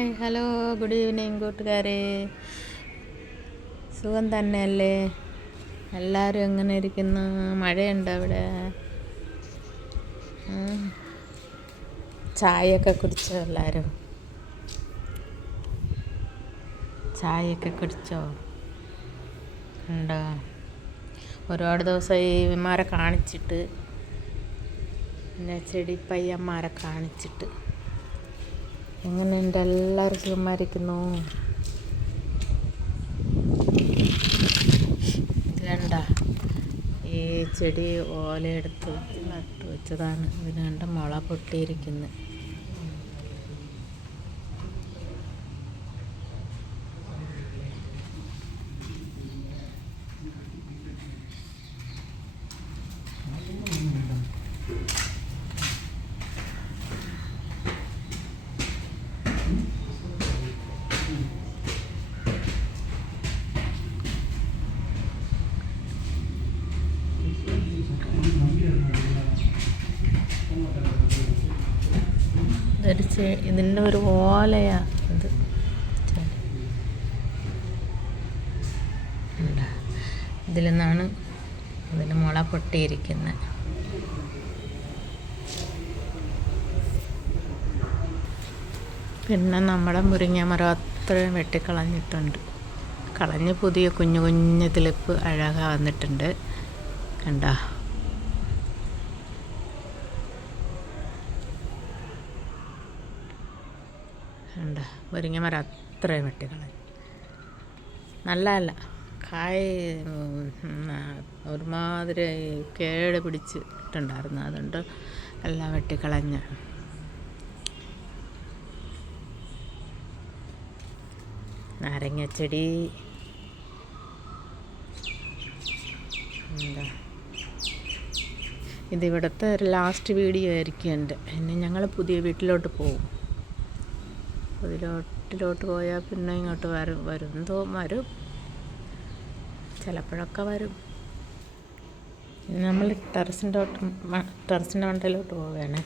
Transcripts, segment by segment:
Hi hello good evening കൂട്ടുകാരെ. സുഖം തന്നെയല്ലേ? എല്ലാവരും എങ്ങനെ ഇരിക്കുന്നു? മഴയുണ്ട് അവിടെ. ചായയൊക്കെ കുടിച്ചോ എല്ലാവരും ചായയൊക്കെ കുടിച്ചോ? ഉണ്ടോ? ഒരുപാട് ദിവസമായി ഇവന്മാരെ കാണിച്ചിട്ട് പിന്നെ ചെടി പയ്യന്മാരെ കാണിച്ചിട്ട്. എങ്ങനെയുണ്ട്? എല്ലാവരും സുഖമായിരിക്കുന്നു? വേണ്ട ഈ ചെടി ഓലയെടുത്ത് നട്ടു വെച്ചതാണ് ഇതിന് കണ്ട മുള പൊട്ടിയിരിക്കുന്നത് ഇതിന്റെ ഒരു ഓലയാ ഇത്. ഇതിൽ നിന്നാണ് ഇതിൽ മുള പൊട്ടിയിരിക്കുന്നത്. പിന്നെ നമ്മുടെ മുരിങ്ങ മരം അത്രയും വെട്ടിക്കളഞ്ഞിട്ടുണ്ട്. കളഞ്ഞ് പുതിയ കുഞ്ഞു കുഞ്ഞു തിളിപ്പ് അഴകാ വന്നിട്ടുണ്ട്. കണ്ടോ. ഉണ്ട്. മുരിങ്ങ മരം അത്രയും വെട്ടിക്കളഞ്ഞു. നല്ലതല്ല. കായ് ഒരുമാതിരി കേട് പിടിച്ചിട്ടുണ്ടായിരുന്നു. അതുകൊണ്ട് എല്ലാം വെട്ടിക്കളഞ്ഞ്. നാരങ്ങച്ചെടി എന്താ? ഇതിവിടുത്തെ ലാസ്റ്റ് വീഡിയോ ആയിരിക്കും എന്റെ ഇനി ഞങ്ങൾ പുതിയ വീട്ടിലോട്ട് പോകും. പുതിലോട്ടിലോട്ട് പോയാൽ പിന്നെ ഇങ്ങോട്ട് വരും വരും. എന്തോ വരും. ചിലപ്പോഴൊക്കെ വരും. നമ്മൾ ടെറസിന്റെ ടെറസിന്റെ മണ്ടയിലോട്ട് പോവുകയാണ്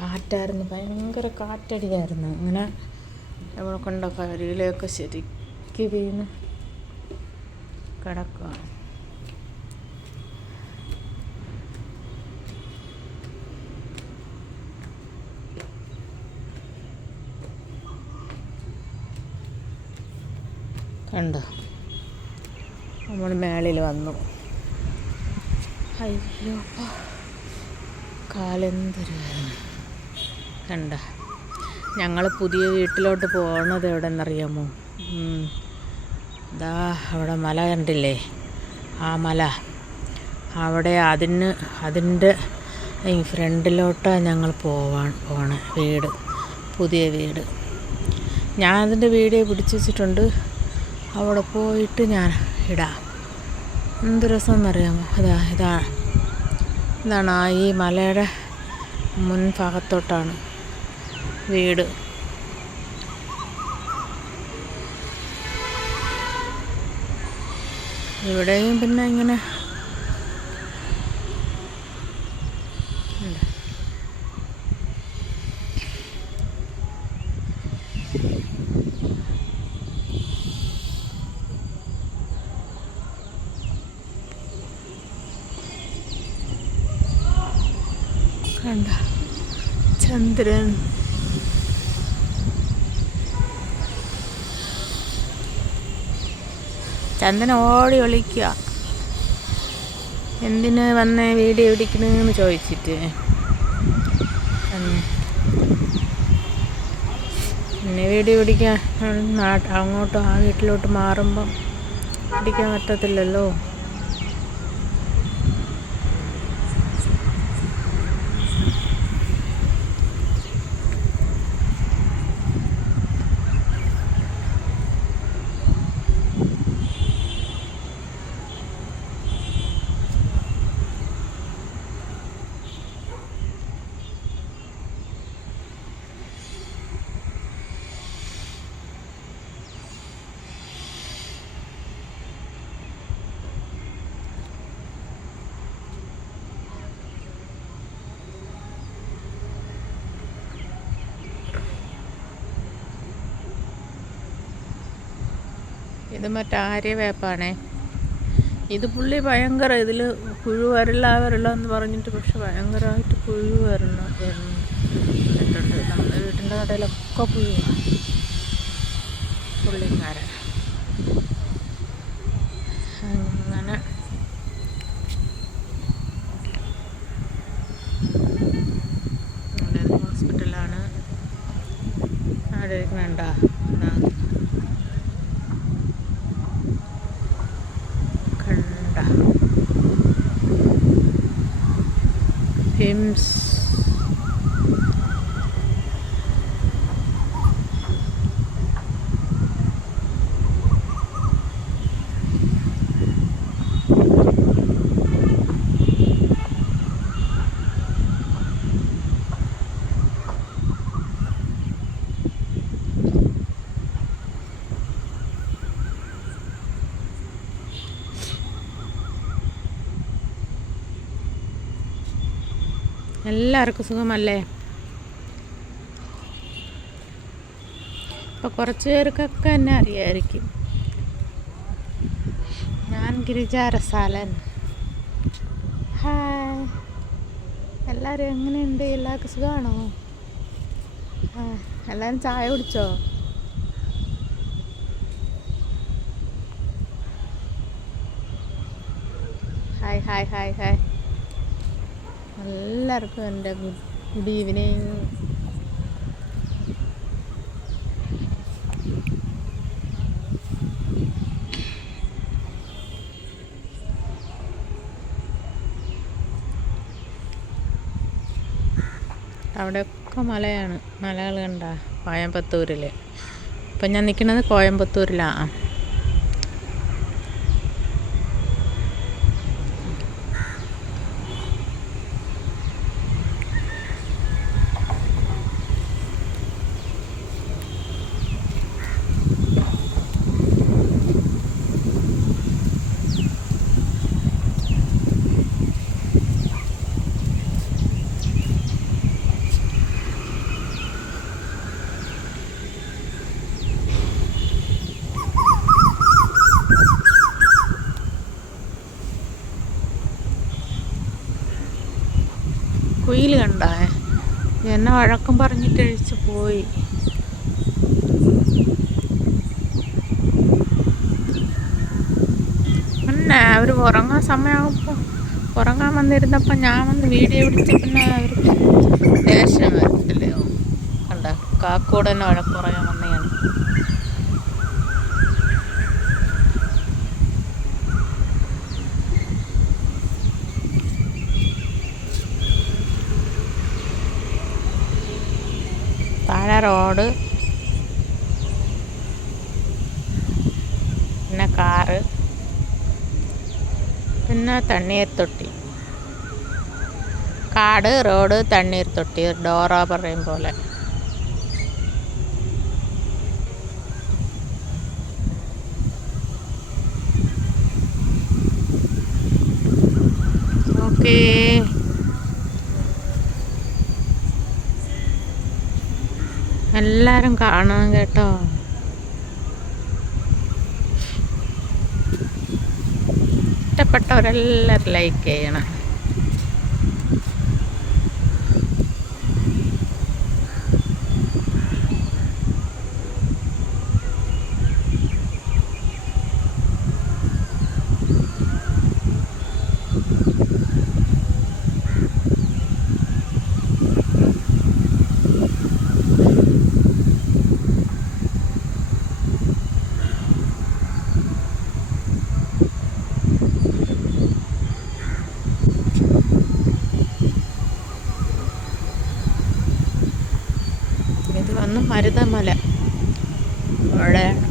കാറ്റായിരുന്നു. ഭയങ്കര കാറ്റടിയായിരുന്നു. അങ്ങനെ നമ്മളെ കൊണ്ട കരിയിലൊക്കെ ശരിക്ക് വീണ് കിടക്കുകയാണ് കണ്ടോ? നമ്മൾ മേളിൽ വന്നു. അയ്യോ കാലെന്തൊരു കണ്ട? ഞങ്ങൾ പുതിയ വീട്ടിലോട്ട് പോകണത് എവിടെ ദാ അവിടെ മല കണ്ടില്ലേ? ആ മല. അവിടെ അതിന് അതിന്റെ ഈ ഫ്രണ്ടിലോട്ടാണ് ഞങ്ങൾ പോവാൻ പോണ. വീട് പുതിയ വീട്. ഞാൻ അതിന്റെ വീഡിയോ പിടിച്ചു വെച്ചിട്ടുണ്ട്. അവിടെ പോയിട്ട് ഞാൻ ഇടാം. എന്ത് രസമെന്നറിയാമോ? ഇതാ ഇതാ. ഇതാണ് ആ ഈ മലയുടെ മുൻഭാഗത്തോട്ടാണ്. വീട്. ഇവിടെയും പിന്നെ ഇങ്ങനെ. കണ്ട. ചന്ദ്രൻ. ചന്ദന ഓടി ഒളിക്കുക. എന്തിന് വന്ന് വീഡിയോ പിടിക്കണെന്ന് ചോദിച്ചിട്ട്. പിന്നെ വീഡിയോ പിടിക്കാൻ അങ്ങോട്ട് ആ വീട്ടിലോട്ട് മാറുമ്പം പിടിക്കാൻ പറ്റത്തില്ലല്ലോ. ഇത് മറ്റേ ആര്യവേപ്പാണേ ഇത് പുള്ളി ഭയങ്കര ഇതിൽ പുഴു വരില്ല വരില്ല എന്ന് പറഞ്ഞിട്ട് പക്ഷെ ഭയങ്കരമായിട്ട് പുഴു വരണം. വരുന്നുണ്ട് നമ്മുടെ വീട്ടിന്റെ കടയിലൊക്കെ പുഴുവാണ് പുള്ളിക്കാരൻ. അങ്ങനെ. ഹോസ്പിറ്റലാണ്. അവിടെ ഇരിക്കണണ്ട James എല്ലാവർക്കും സുഖമല്ലേ? അപ്പോൾ കുറച്ച് പേർക്കൊക്കെ എന്നെ അറിയായിരിക്കും. ഞാൻ ഗിരിജ രസാലൻ. ഹായ്. എല്ലാവരും എങ്ങനെയുണ്ട്? എല്ലാവർക്കും സുഖമാണോ? എല്ലാവരും ചായ കുടിച്ചോ? Hi hi hi hi. എല്ലാവർക്കും എന്റെ ഗുഡ് ഗുഡ് ഈവനിങ്. അവിടെയൊക്കെ മലയാണ്. മലകൾ കണ്ട കോയമ്പത്തൂരിൽ ഇപ്പം ഞാൻ നിൽക്കുന്നത് കോയമ്പത്തൂരിലാണ് കുയിൽ കണ്ടേ. എന്നെ വഴക്കം പറഞ്ഞിട്ട് അഴിച്ചു പോയി. പിന്നെ അവർ ഉറങ്ങാൻ സമയമാകുമ്പോൾ ഉറങ്ങാൻ വന്നിരുന്നപ്പോൾ ഞാൻ വന്ന് വീഡിയോ പിടിച്ച് പിന്നെ അവർ ദേഷ്യം വരത്തില്ലയോ കണ്ട? കാക്കോടെ തന്നെ വഴക്ക് പറയാൻ വന്നെയാണ് താഴെ റോഡ് പിന്നെ കാറ് പിന്നെ തണ്ണീർത്തൊട്ടി കാട് റോഡ് തണ്ണീർത്തൊട്ടി ഡോറ പറയും പോലെ ഓക്കേ എല്ലാരും കാണാൻ കേട്ടോ. ഇഷ്ടപ്പെട്ടവരെല്ലാവരും ലൈക്ക് ചെയ്യണം ഇത് വന്ന് മരുതമല അവിടെയാണ്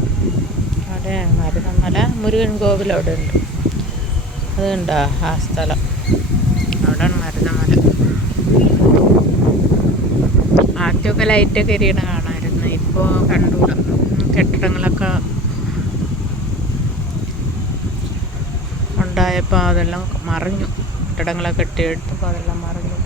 അവിടെ മരുതമല മുരുകൻ കോവിൽ അവിടെ ഉണ്ട്. അതുണ്ടോ ആ സ്ഥലം? അവിടെ മരുതമല ആദ്യമൊക്കെ ലൈറ്റൊക്കെ എരിയണ കാണാമായിരുന്നു ഇപ്പോൾ കണ്ടുകൂടാ കെട്ടിടങ്ങളൊക്കെ ഉണ്ടായപ്പോൾ അതെല്ലാം മറിഞ്ഞു. കെട്ടിടങ്ങളൊക്കെ കെട്ടിയെടുത്തപ്പോൾ അതെല്ലാം മറിഞ്ഞു.